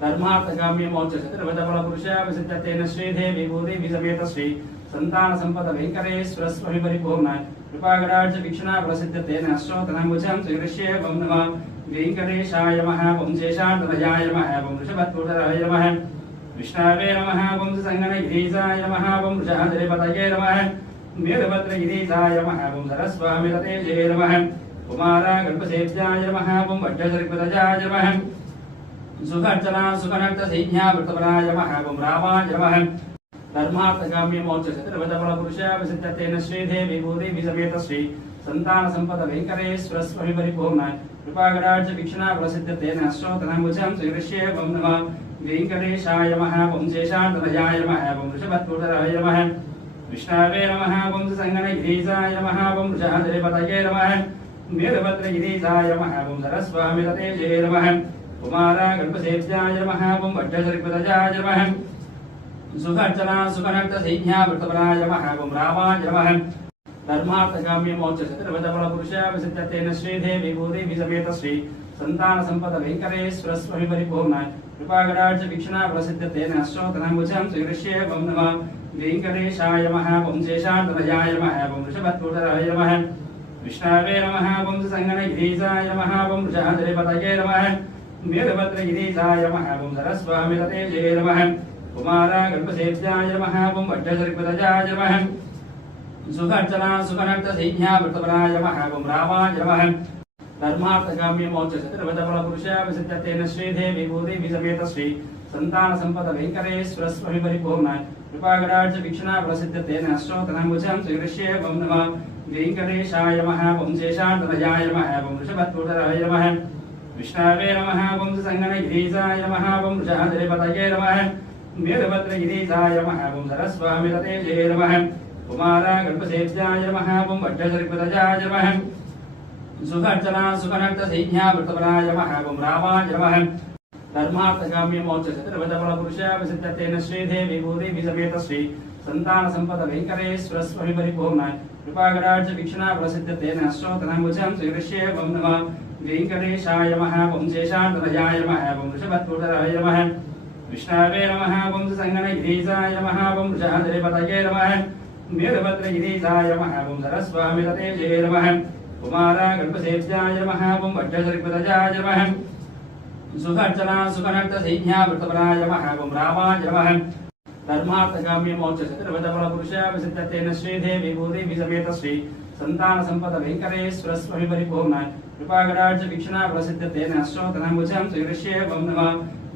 धर्मार्थकाम्य मोक्ष चतुर्विधफल पुरुषाभिसिद्धतेन श्रीदेवी भूदेवी समेत श्री संतान संपद वेंकटेश्वर स्वामी परिपूर्णाय कृपागराज वीक्षणा प्रसिद्धतेन अश्रोतनामुजं श्रीकृष्ये वं नमः वेंकटेशाय नमः वं शेषान्तनयाय नमः वं वृषभत्पुटराय नमः विष्णवे नमः वं संगणगिरीशाय नमः वं वृषाद्रिपतये नमः वीरभद्रगिरीशाय नमः वं सरस्वामिततेजये नमः कुमारा गल्पसेव्याय नमः वं वज्रसर्पतजाय नमः सुखर्चना सुखनक्त सैन्या वृतपराय नमः वं रामाय नमः धर्मार्थकाम्य मोक्ष चतुर्विधफल पुरुषाभिसिद्धतेन श्रीदेवी भूदेवी समेत श्री संतान संपद वेंकटेश्वर स्वामी परिपूर्णाय कृपागराज वीक्षणा प्रसिद्धतेन अश्रोतनामुजं श्रीकृष्ये वं नमः वेंकटेशाय नमः वं शेषान्तनयाय नमः वं वृषभत्पुटराय नमः विष्णवे नमः वं संगणगिरीशाय नमः वं वृषाद्रिपतये नमः वीरभद्रगिरीशाय नमः वं सरस्वामिततेजये नमः कुमारा गल्पसेव्याय नमः वं वज्रसर्पतजाय नमः सुखर्चना सुखनक्त सैन्या वृतपराय नमः वं रामाय नमः धर्मार्थकाम्य मोक्ष चतुर्विधफल पुरुषाभिसिद्धतेन श्रीदेवी भूदेवी समेत श्री संतान संपद वेंकटेश्वर स्वामी परिपूर्णाय कृपागराज वीक्षणा प्रसिद्धतेन अश्रोतनामुजं श्रीकृष्ये वं नमः वेंकटेशाय नमः वं शेषान्तनयाय नमः वं वृषभत्पुटराय नमः विष्णवे नमः वं संगणगिरीशाय नमः वं वृषाद्रिपतये नमः वीरभद्रगिरीशाय नमः वं सरस्वामिततेजये नमः कुमारा गल्पसेव्याय नमः वं वज्रसर्पतजाय नमः सुखर्चना सुखनक्त सैन्या वृतपराय नमः वं रामाय नमः धर्मार्थकाम्य मोक्ष चतुर्विधफल पुरुषाभिसिद्धतेन श्रीदेवी भूदेवी समेत श्री संतान संपद वेंकटेश्वर स्वामी परिपूर्णाय कृपागराज वीक्षणा प्रसिद्धतेन अश्रोतनामुजं श्रीकृष्ये वं नमः वेंकटेशाय नमः वं शेषान्तनयाय नमः वं वृषभत्पुटराय नमः विष्णवे नमः वं संगणगिरीशाय नमः वं वृषाद्रिपतये नमः वीरभद्रगिरीशाय नमः वं सरस्वामिततेजये नमः कुमारा गल्पसेव्याय नमः वं वज्रसर्पतजाय नमः सुखर्चना सुखनक्त सैन्या वृतपराय नमः वं रामाय नमः धर्मार्थकाम्य मोक्ष चतुर्विधफल पुरुषाभिसिद्धतेन श्रीदेवी भूदेवी समेत श्री संतान संपद वेंकटेश्वर स्वामी परिपूर्णाय कृपागराज वीक्षणा प्रसिद्धतेन अश्रोतनामुजं श्रीकृष्ये वं नमः वेंकटेशाय नमः वं शेषान्तनयाय नमः वं वृषभत्पुटराय नमः विष्णवे नमः वं संगणगिरीशाय नमः वं वृषाद्रिपतये नमः वीरभद्रगिरीशाय नमः वं सरस्वामिततेजये नमः कुमारा गल्पसेव्याय नमः वं वज्रसर्पतजाय नमः सुखर्चना सुखनक्त सैन्या वृतपराय नमः वं रामाय नमः धर्मार्थकाम्य मोक्ष चतुर्विधफल पुरुषाभिसिद्धतेन श्रीदेवी भूदेवी समेत श्री संतान संपद वेंकटेश्वर स्वामी परिपूर्णाय कृपागराज वीक्षणा प्रसिद्धतेन अश्रोतनामुजं श्रीकृष्ये वं नमः